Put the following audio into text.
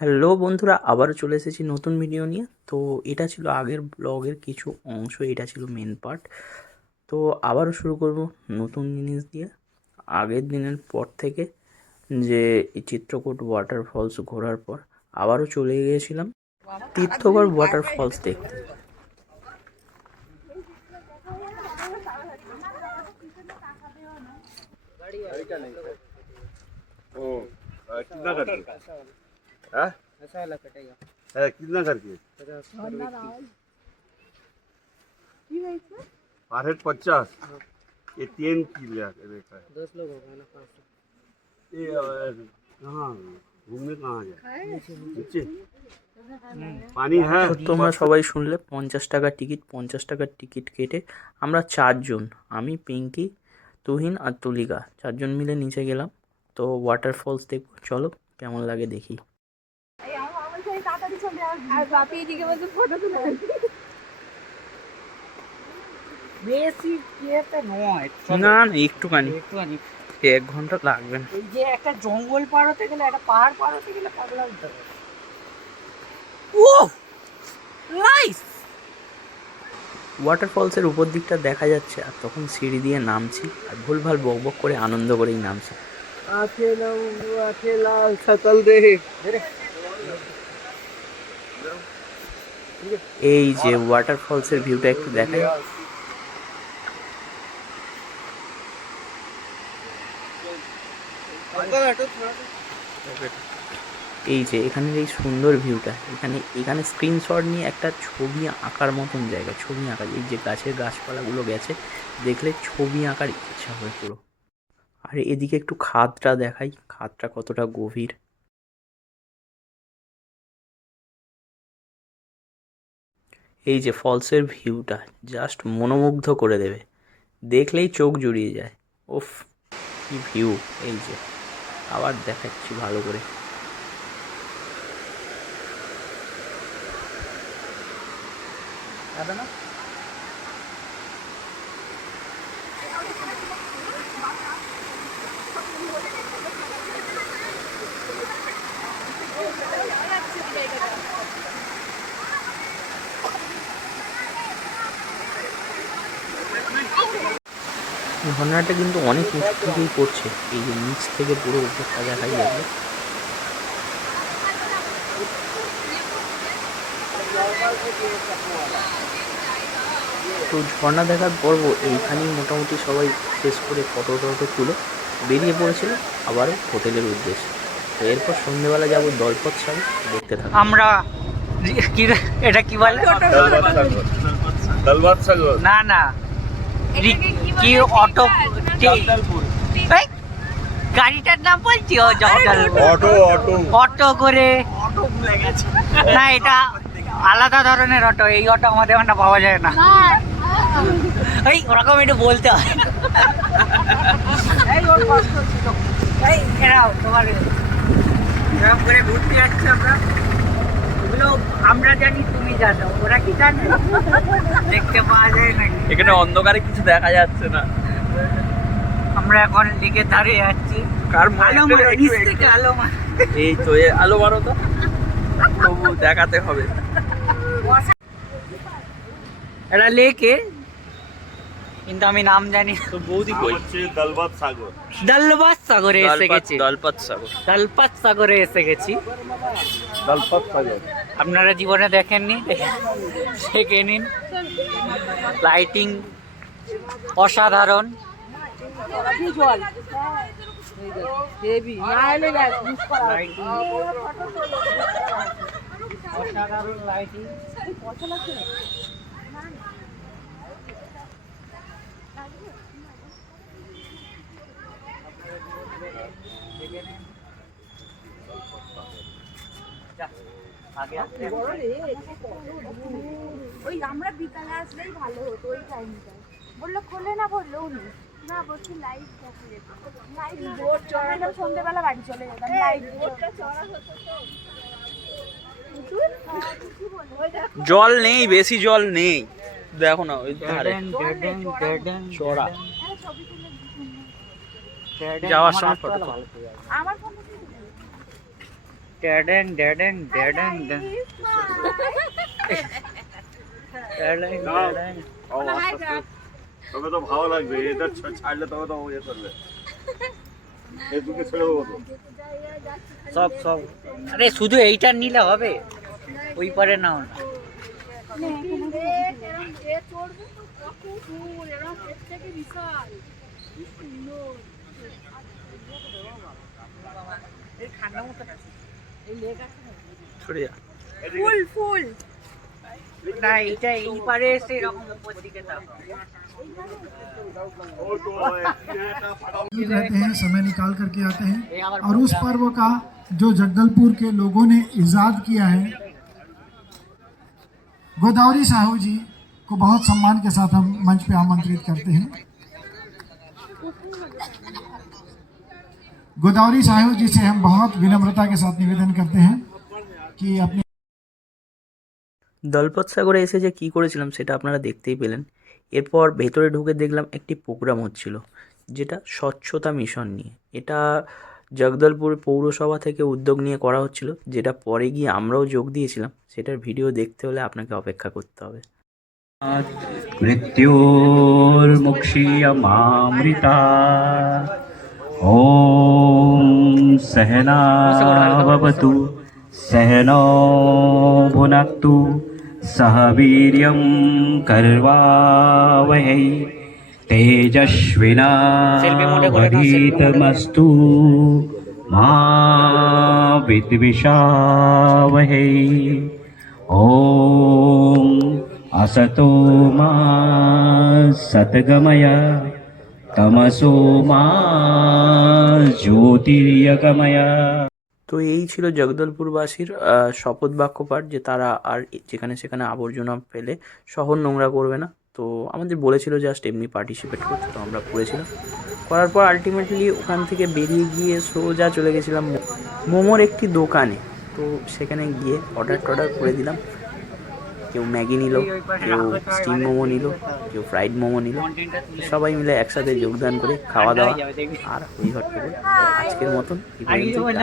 Hello বন্ধুরা, আবারও চলে এসেছি নতুন ভিডিও নিয়ে। তো এটা ছিল আগের ব্লগের কিছু অংশ, এটা ছিল মেন পার্ট। তো আবারও শুরু করব নতুন জিনিস দিয়ে। আগের দিনের পর থেকে যে এই চিত্রকূট ওয়াটারফলস ঘোরার পর আবারও চলে গিয়েছিলাম তীর্থগড় ওয়াটারফলস দেখতে। कितना करके हाँ कितना करके पर हेड 50 ये 3 किलो देखा है 10 लोग हो गए ना 500 ये कहाँ घूमने कहाँ जाए नीचे पानी है। তো তোমরা সবাই শুনলে 50 টাকার টিকিট। 50 টাকার টিকিট কেটে আমরা চারজন, আমি, পিঙ্কি, তুহিন আর তুলিকা, চারজন মিলে নিচে গেলাম। তো ওয়াটারফলস দেখবো, চলো কেমন লাগে দেখি। বেশি ইয়েতে নয়, না না, একটুখানি, একটুখানি 1 ঘন্টা লাগবে না। এই যে একটা জঙ্গল পার হতে গেলে, একটা পাহাড় পার হতে গেলে পাগলা হতে হবে। ও নাইস! ওয়াটারফলসের উপর দিকটা দেখা যাচ্ছে, আর তখন সিঁড়ি দিয়ে নামছি আর ভুলভাল বক বক করে আনন্দ করেই নামছি। सकल दे এই যে ওয়াটারফলসের ভিউটা একটু দেখাই। এই যে এখানের এই সুন্দর ভিউটা, এখানে স্ক্রিনশট নিয়ে একটা ছবি আঁকার মতন জায়গা, ছবি আঁকা। এই যে গাছের গাছপালাগুলো গেছে, দেখলে ছবি আঁকার ইচ্ছা হয় পুরো। আর এদিকে একটু খাদটা দেখাই, খাদটা কতটা গভীর। এই যে ফলসের ভিউটা জাস্ট মনোমুগ্ধ করে দেবে, দেখলেই চোখ জুড়িয়ে যায়। ওফ, কি ভিউ! এই যে আবার দেখাচ্ছি ভালো করে। ঝর্ণাটা কিন্তু অনেক উঁচু থেকেই পড়ছে, এই যে নিচ থেকে পুরো উপরটা দেখাই যাবে। তো ঝর্ণা দেখার পর্ব এইখানেই মোটামুটি সবাই শেষ করে ফটো টটো তুলে বেরিয়ে পড়েছিল আবারও হোটেলের উদ্দেশ্যে। তো এরপর সন্ধ্যেবেলা যাবো দলপত সাগর, দেখতে থাকো। আমরা কি এটা কি বলে? दलबात सागर না না, কি অটো এই, গাড়িটার নাম বলছি ও ऑटो ऑटो অটো করে। না, এটা আলাদা ধরনের অটো, এই অটো আমাদের ওখানে পাওয়া যায় না। এই ওরকম একটু বলতে হয়। এই এরাও তোমার এরকম করে ঘুরতে যাচ্ছি আমরা, ওগুলো আমরা জানি, তুমি জানো, ওরা কি জানে? দেখতে পাওয়া যায় নাকি? এখানে অন্ধকারে কিছু দেখা যাচ্ছে না। আমরা এখন দিকে দাঁড়িয়ে যাচ্ছি। কার আলো মারো, নিচ থেকে আলো মারো। এই তো আলো মারো তো, তবু দেখাতে হবে। এটা লেকে, কিন্তু আমি নাম জানি না। তো বৌদি কই? दलबात सागर দলপাত সাগরে এসে গেছি, দলপত সাগর। দলপাত সাগরে এসে গেছি। दलपत सागर আপনারা জীবনে দেখেননি, দেখে নিন। লাইটিং অসাধারণ। অসাধারণ লাইটিং। ওই আমরা বিকালে আসলেই ভালো হতো, ওই টাইমটায় বললো খোলে না, বললো উনি না, বলছি লাইট দেখা যেত, লাইট বোট চড়া, সন্ধ্যেবেলা বাড়ি চলে যেতাম, লাইট বোটটা চড়া হতো। জল নেই, বেশি জল নেই, দেখো না ওই ধারে চড়া। ছবি তুলে যাওয়ার সময় ফটো আমার ফোন ড্যাডেং ড্যাডেং ড্যাডেং ড্যাং ড্যাডেং ড্যাডেং ও আস্তে আস্তে। তবে তো ভালো লাগবে, এটা ছাড়লে তবে তো ইয়ে করবে, ফেসবুকে ছেড়ে দেবো তো। সব সব আরে শুধু এইটা নিলে হবে, ওই পারে নাও না। সরে যা। ফুল ফুল না এইটা এই পারে এসে এরকম উপর দিকে তাকাও। ও তো এটা ফাটাও। रहते हैं, समय निकाल करके आते हैं और उस पर्व का जो जगदलपुर के लोगों ने इजाद किया है, गोदावरी साहू जी को बहुत सम्मान के साथ हम मंच पे आमंत्रित करते हैं। गोदावरी साहू जी से हम बहुत विनम्रता के साथ निवेदन करते हैं कि अपनी দলপত সাগরে এসে যে কী করেছিলাম সেটা আপনারা দেখতেই পেলেন। এরপর ভেতরে ঢুকে দেখলাম একটি প্রোগ্রাম হচ্ছিল, যেটা স্বচ্ছতা মিশন নিয়ে। এটা জগদলপুর পৌরসভা থেকে উদ্যোগ নিয়ে করা হচ্ছিল, যেটা পরে গিয়ে আমরাও যোগ দিয়েছিলাম। সেটার ভিডিও দেখতে হলে আপনাকে অপেক্ষা করতে হবে। মৃত্যোর্মুক্ষীয়মামৃতা ওম सहनाववतु सहनौ भुनक्तु सह वीर्यं कर्वावहै तेजस्विनावधीतमस्तु मा विद्विषावहै ॐ असतो मा सद्गमय तमसो मा ज्योतिर्गमय। তো এই ছিল জগদলপুরবাসীর শপথ বাক্য পাঠ, যে তারা আর যেখানে সেখানে আবর্জনা ফেলে শহর নোংরা করবে না। তো আমাদের বলেছিল জাস্ট এমনি পার্টিসিপেট করতে, তো আমরা করেছিলাম। করার পর আলটিমেটলি ওখান থেকে বেরিয়ে গিয়ে সোজা চলে গেছিলাম মোমোর একটি দোকানে। তো সেখানে গিয়ে অর্ডার করে দিলাম। কেউ ম্যাগি নিল, কেউ স্টিম মোমো নিল, কেউ ফ্রাইড মোমো নিল। সবাই মিলে একসাথে যোগদান করে খাওয়া দাওয়া আর হই হট্টগোল। আজকের মতন এই পর্যন্তই।